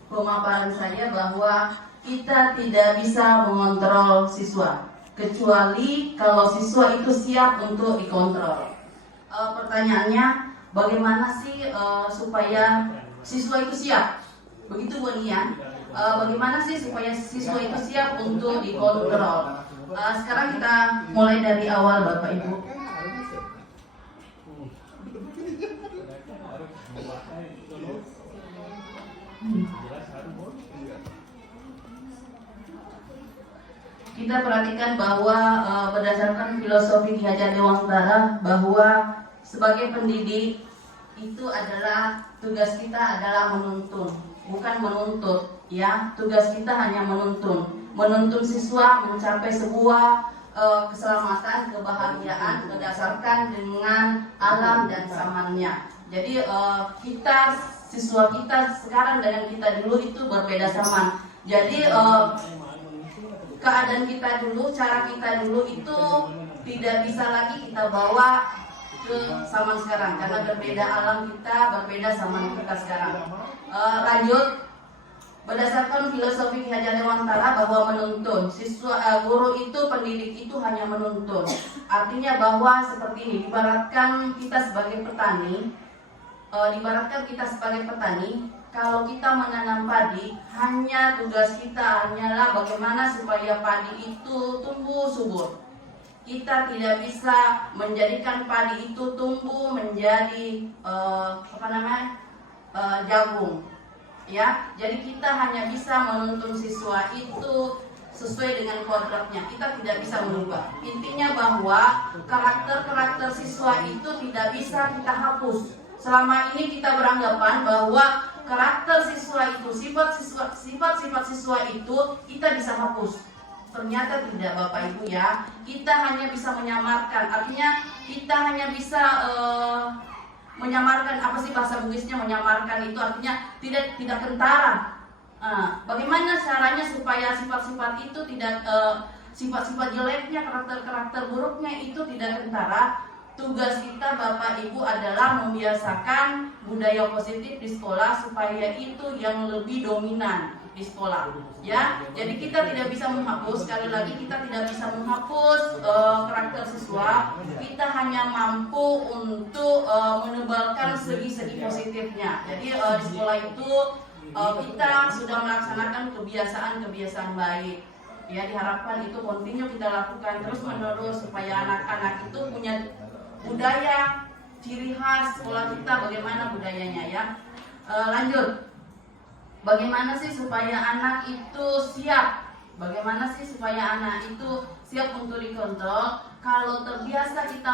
pemaparan saya bahwa kita tidak bisa mengontrol siswa, kecuali kalau siswa itu siap untuk dikontrol. Pertanyaannya, bagaimana sih supaya siswa itu siap? Begitu Bu Nia. Bagaimana sih supaya siswa itu siap untuk dikontrol? Sekarang kita mulai dari awal, Bapak Ibu. Kita perhatikan bahwa berdasarkan filosofi Ki Hajar Dewantara bahwa sebagai pendidik itu adalah tugas kita adalah menuntun, bukan menuntut, ya. Tugas kita hanya menuntun. menuntun siswa mencapai sebuah keselamatan, kebahagiaan berdasarkan dengan alam dan zamannya. Jadi siswa kita sekarang dengan kita dulu itu berbeda zaman. Jadi keadaan kita dulu, cara kita dulu itu tidak bisa lagi kita bawa ke zaman sekarang karena berbeda alam kita, berbeda zaman kita sekarang. Lanjut. Berdasarkan filosofi Ki Hajar Dewantara bahwa menuntun guru itu, pendidik itu hanya menuntun. Artinya bahwa seperti ini, ibaratkan kita sebagai petani, kalau kita menanam padi, hanya tugas kita hanyalah bagaimana supaya padi itu tumbuh subur. Kita tidak bisa menjadikan padi itu tumbuh menjadi jagung. Ya, jadi kita hanya bisa menuntun siswa itu sesuai dengan kodratnya. Kita tidak bisa merubah. Intinya bahwa karakter siswa itu tidak bisa kita hapus. Selama ini kita beranggapan bahwa karakter siswa itu, sifat-sifat siswa itu kita bisa hapus. Ternyata tidak, Bapak Ibu ya. Kita hanya bisa menyamarkan. Artinya kita hanya bisa menyamarkan, apa sih bahasa Bugisnya menyamarkan itu artinya tidak kentara. Bagaimana caranya supaya sifat-sifat itu tidak sifat-sifat jeleknya, karakter buruknya itu tidak kentara? Tugas kita Bapak Ibu adalah membiasakan budaya positif di sekolah supaya itu yang lebih dominan di sekolah. Ya, jadi kita tidak bisa menghapus, sekali lagi kita tidak bisa menghapus karakter siswa. Kita hanya mampu untuk menebalkan segi-segi positifnya. Jadi di sekolah itu kita sudah melaksanakan kebiasaan baik. Ya, diharapkan itu kontinu kita lakukan terus menerus supaya anak-anak itu punya budaya ciri khas sekolah kita, bagaimana budayanya ya. Lanjut. Bagaimana sih supaya anak itu siap? Bagaimana sih supaya anak itu siap untuk dikontrol? Kalau terbiasa kita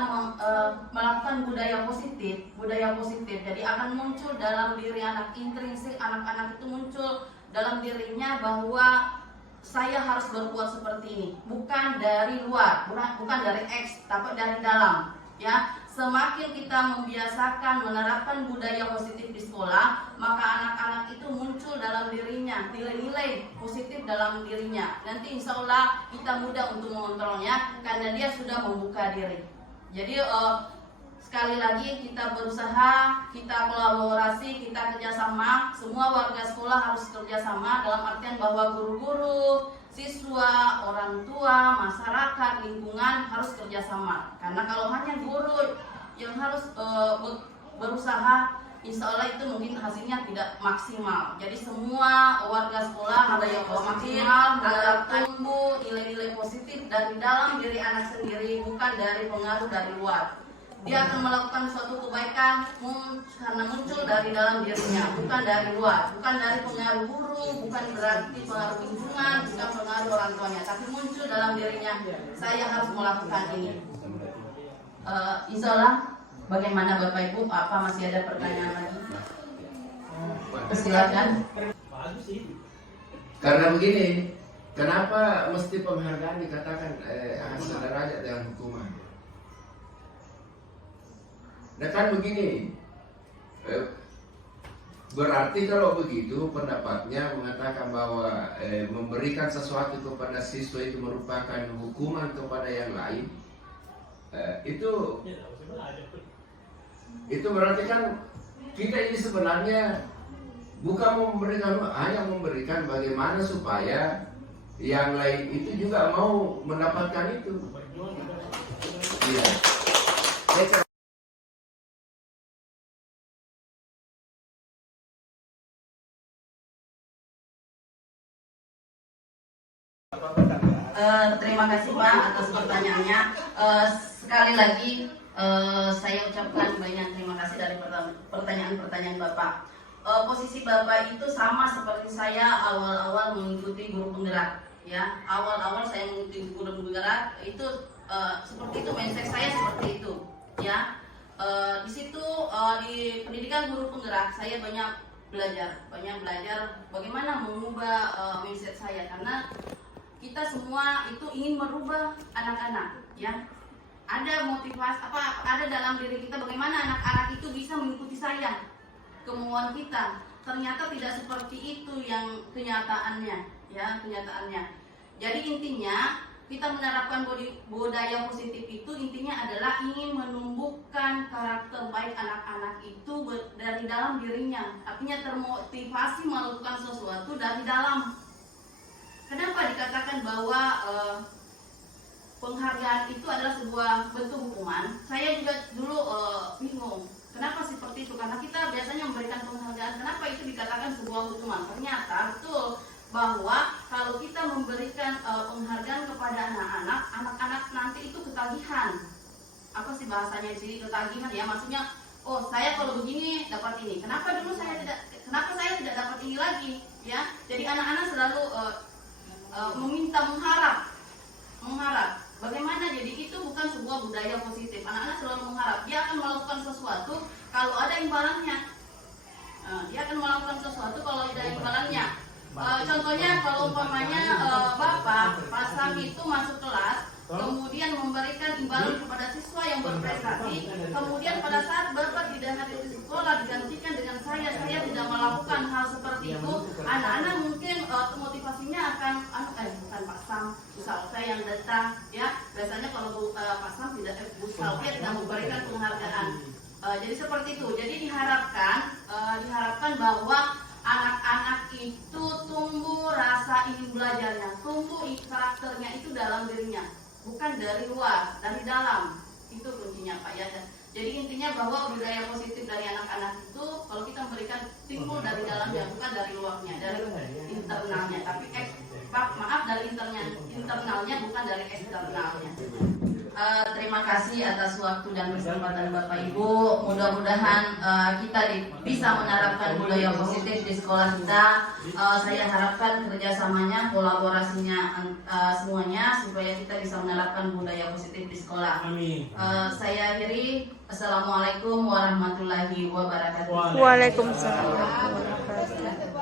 melakukan budaya positif, jadi akan muncul dalam diri anak, intrinsik anak-anak itu muncul dalam dirinya bahwa saya harus berbuat seperti ini, bukan dari luar, bukan dari X, tapi dari dalam. Ya, semakin kita membiasakan menerapkan budaya positif di sekolah, maka anak-anak itu muncul dalam dirinya nilai-nilai positif dalam dirinya. Nanti insya Allah kita mudah untuk mengontrolnya karena dia sudah membuka diri. Jadi sekali lagi kita berusaha, kita kolaborasi, kita kerjasama. Semua warga sekolah harus kerjasama dalam artian bahwa guru-guru, siswa, orang tua, masyarakat, lingkungan harus kerjasama. Karena kalau hanya guru yang harus berusaha, insya Allah itu mungkin hasilnya tidak maksimal. Jadi semua warga sekolah ada yang maksimal, agar tumbuh nilai-nilai positif dari dalam diri anak sendiri, bukan dari pengaruh dari luar. Dia akan melakukan suatu kebaikan karena muncul dari dalam dirinya, bukan dari luar, bukan dari pengaruh guru, bukan berarti pengaruh lingkungan, bukan pengaruh orang tuanya, tapi muncul dalam dirinya. Saya harus melakukan ini. Insya Allah, bagaimana Bapak Ibu? Apa masih ada pertanyaan lagi? Silakan. Karena begini, kenapa mesti penghargaan dikatakan sederajat dengan hukuman? Nah kan begini, berarti kalau begitu pendapatnya mengatakan bahwa memberikan sesuatu kepada siswa itu merupakan hukuman kepada yang lain, itu berarti kan kita ini sebenarnya bukan memberikan, hanya memberikan bagaimana supaya yang lain itu juga mau mendapatkan itu. Iya. Terima kasih Pak atas pertanyaannya. Sekali lagi saya ucapkan banyak terima kasih dari pertanyaan-pertanyaan Bapak. Posisi Bapak itu sama seperti saya awal-awal mengikuti guru penggerak. Ya, awal-awal saya mengikuti guru penggerak itu seperti itu, mindset saya seperti itu. Ya, di situ di pendidikan guru penggerak saya banyak belajar bagaimana mengubah mindset saya, karena kita semua itu ingin merubah anak-anak, ya. Ada motivasi ada dalam diri kita bagaimana anak-anak itu bisa mengikuti saya, kemauan kita. Ternyata tidak seperti itu yang kenyataannya, ya, kenyataannya. Jadi intinya kita menerapkan budaya positif itu intinya adalah ingin menumbuhkan karakter baik anak-anak itu dari dalam dirinya. Artinya termotivasi melakukan sesuatu dari dalam. Kenapa dikatakan bahwa penghargaan itu adalah sebuah bentuk hukuman? Saya juga dulu bingung. Kenapa seperti itu? Karena kita biasanya memberikan penghargaan. Kenapa itu dikatakan sebuah hukuman? Ternyata betul bahwa kalau kita memberikan penghargaan kepada anak-anak, anak-anak nanti itu ketagihan. Apa sih bahasanya di sini, ketagihan ya? Maksudnya, oh saya kalau begini dapat ini. Kenapa saya tidak dapat ini lagi? Ya, jadi anak-anak selalu meminta, mengharap. Bagaimana? Jadi itu bukan sebuah budaya positif. Anak-anak selalu mengharap. Dia akan melakukan sesuatu kalau ada imbalannya. Dia akan melakukan sesuatu kalau ada imbalannya. Contohnya kalau umpamanya Bapak pasang itu masuk kelas, kemudian memberikan imbalan kepada siswa yang berprestasi, kemudian pada saat Bapak tidak hadir di sekolah digantikan dengan saya tidak melakukan hal seperti itu, anak-anak mungkin motivasinya akan bukan Pak Sam, Bu Salsa yang datang, ya. Biasanya kalau Pak Sam tidak Bu Salsa tidak memberikan penghargaan. Jadi seperti itu. Jadi diharapkan bahwa anak-anak itu tumbuh rasa ingin belajarnya, tumbuh karakternya itu dalam dirinya, bukan dari luar, dari dalam. Itu kuncinya Pak ya. Jadi intinya bahwa budaya positif dari anak-anak itu kalau kita memberikan timbul dari dalamnya, bukan dari luarnya, dari internalnya. Tapi dari internalnya bukan dari eksternalnya. Terima kasih atas waktu dan kesempatan Bapak Ibu. Mudah-mudahan kita bisa menerapkan budaya positif di sekolah kita. Saya harapkan kerjasamanya, kolaborasinya semuanya supaya kita bisa menerapkan budaya positif di sekolah. Amin. Saya akhiri. Assalamualaikum warahmatullahi wabarakatuh. Waalaikumsalam warahmatullahi wabarakatuh.